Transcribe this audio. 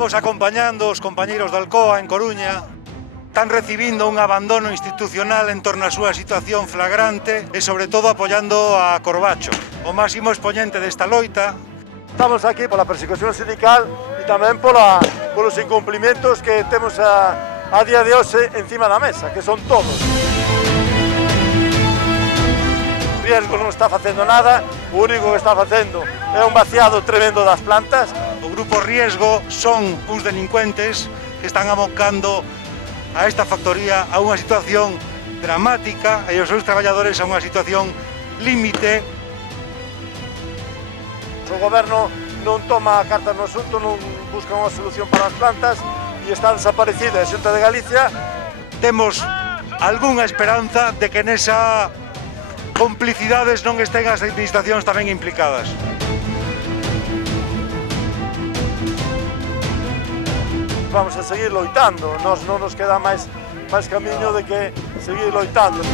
Estamos acompañando os compañeiros de Alcoa en Coruña. Están recibindo un abandono institucional en torno á súa situación flagrante e, sobre todo, apoyando a Corbacho, o máximo expoñente desta loita. Estamos aquí pola persecución sindical e tamén polos incumplimentos que temos a día de hoxe encima da mesa, que son todos. Riesgo non está facendo nada, o único que está facendo é un vaciado tremendo das plantas. O grupo Riesgo son uns delincuentes que están abocando a esta factoría a unha situación dramática e os seus traballadores a unha situación límite. O goberno non toma cartas no asunto, non busca unha solución para as plantas e está desaparecida a Xunta de Galicia. Temos algunha esperanza de que nesa complicidades non estén as administracións tamén implicadas. Vamos a seguir loitando, non nos queda máis camiño de que seguir loitando.